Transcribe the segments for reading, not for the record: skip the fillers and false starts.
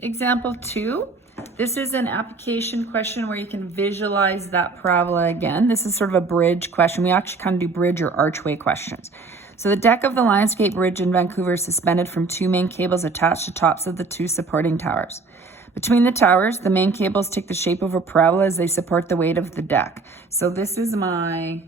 Example 2. This is an application question where you can visualize that parabola again. This is sort of a bridge question. We actually kind of do bridge or archway questions. So the deck of the Lionsgate Bridge in Vancouver is suspended from 2 main cables attached to tops of the 2 supporting towers. Between the towers, the main cables take the shape of a parabola as they support the weight of the deck. So this is my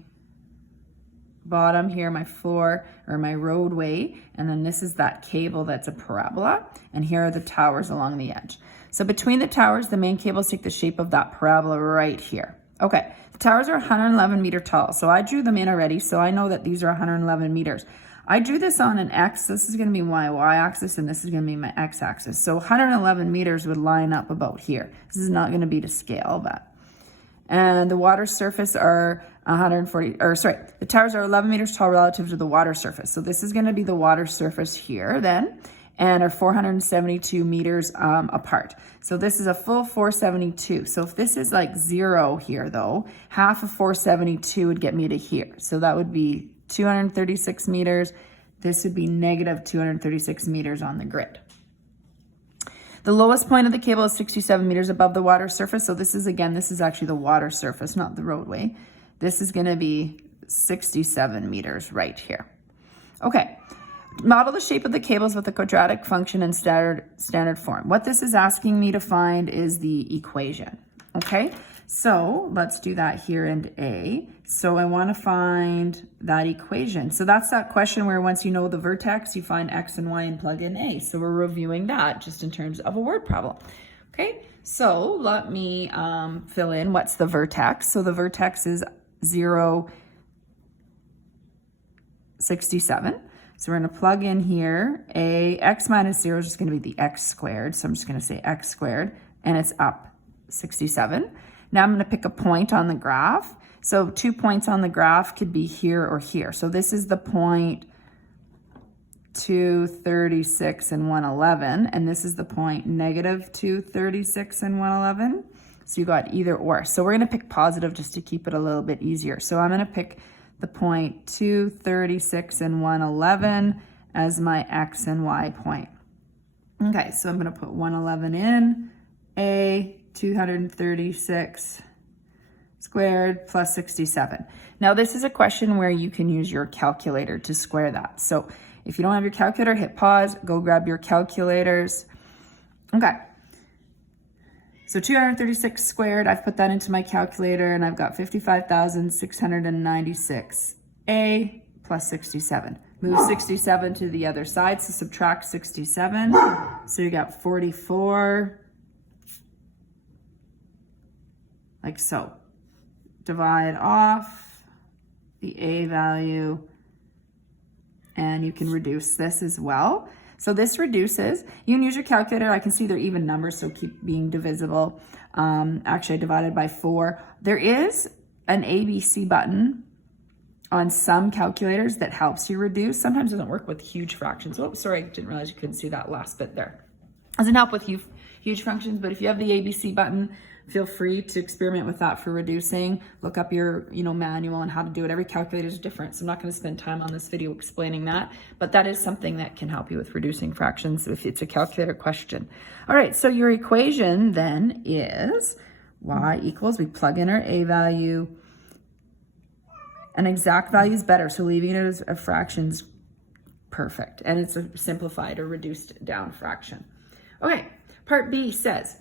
bottom here, my floor or my roadway, and then this is that cable that's a parabola, and here are the towers along the edge. So between the towers, the main cables take the shape of that parabola right here. Okay, the towers are 111 meter tall, so I drew them in already, so I know that these are 111 meters. I drew this on an X, this is gonna be my Y-axis, and this is gonna be my X-axis. So 111 meters would line up about here. This is not gonna be to scale, but. And the water surface are the towers are 11 meters tall relative to the water surface. So this is gonna be the water surface here then, and are 472 meters apart. So this is a full 472. So if this is like 0 here though, half of 472 would get me to here. So that would be 236 meters. This would be negative 236 meters on the grid. The lowest point of the cable is 67 meters above the water surface. So this is actually the water surface, not the roadway. This is gonna be 67 meters right here. Okay, model the shape of the cables with the quadratic function in standard form. What this is asking me to find is the equation, okay? So let's do that here in A. So I wanna find that equation. So that's that question where once you know the vertex, you find X and Y and plug in A. So we're reviewing that just in terms of a word problem. Okay, so let me fill in what's the vertex. So the vertex is 0, 67. So we're gonna plug in here, X minus 0 is just gonna be the X squared. So I'm just gonna say X squared, and it's up 67. Now I'm gonna pick a point on the graph. So 2 points on the graph could be here or here. So this is the point 236 and 111, and this is the point negative 236 and 111. So you got either or. So we're gonna pick positive just to keep it a little bit easier. So I'm gonna pick the point 236 and 111 as my X and Y point. Okay, so I'm gonna put 111 in, A, 236 squared plus 67. Now this is a question where you can use your calculator to square that. So if you don't have your calculator, hit pause, go grab your calculators. Okay. So 236 squared, I've put that into my calculator and I've got 55,696. A plus 67. Move 67 to the other side, so subtract 67. So you got 44, like so. Divide off the A value, and you can reduce this as well. So this reduces, you can use your calculator. I can see they're even numbers, so keep being divisible. Actually, I divided by 4. There is an ABC button on some calculators that helps you reduce. Sometimes it doesn't work with huge fractions. Oh, sorry, I didn't realize you couldn't see that last bit there. Doesn't help with huge functions, but if you have the ABC button, feel free to experiment with that for reducing. Look up your manual on how to do it. Every calculator is different, so I'm not going to spend time on this video explaining that, but that is something that can help you with reducing fractions if it's a calculator question. All right, so your equation then is y equals, we plug in our A value. An exact value is better, so leaving it as a fraction's perfect, and it's a simplified or reduced down fraction. Okay, part B says,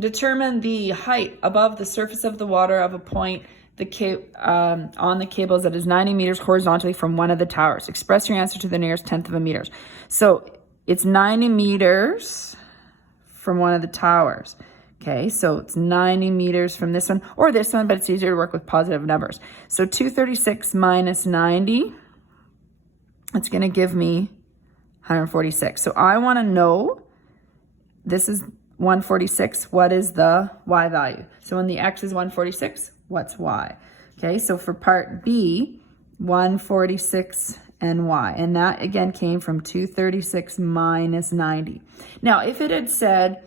determine the height above the surface of the water of a point on the cables that is 90 meters horizontally from one of the towers. Express your answer to the nearest tenth of a meter. So it's 90 meters from one of the towers. Okay, so it's 90 meters from this one or this one, but it's easier to work with positive numbers. So 236 minus 90, it's going to give me 146. So I want to know, this is 146, what is the Y value? So when the X is 146, what's Y? Okay, so for part B, 146 and Y. And that again came from 236 minus 90. Now, if it had said,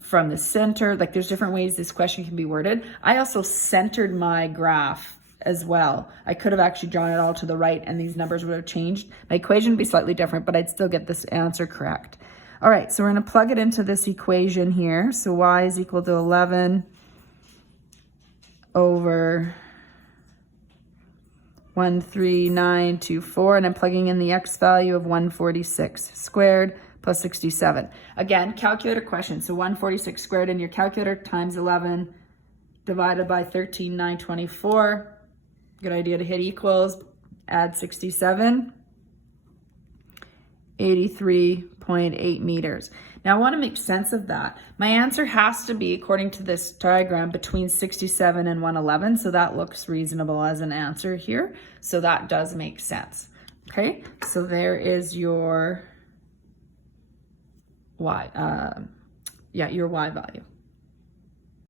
from the center, like there's different ways this question can be worded. I also centered my graph as well. I could have actually drawn it all to the right and these numbers would have changed. My equation would be slightly different, but I'd still get this answer correct. All right, so we're going to plug it into this equation here. So y is equal to 11 over 13924, and I'm plugging in the x value of 146 squared plus 67. Again, calculator question. So 146 squared in your calculator times 11 divided by 13,924. Good idea to hit equals, add 67, 83.8 meters. Now I want to make sense of that. My answer has to be, according to this diagram, between 67 and 111. So that looks reasonable as an answer here. So that does make sense. Okay, so there is your y, your y value.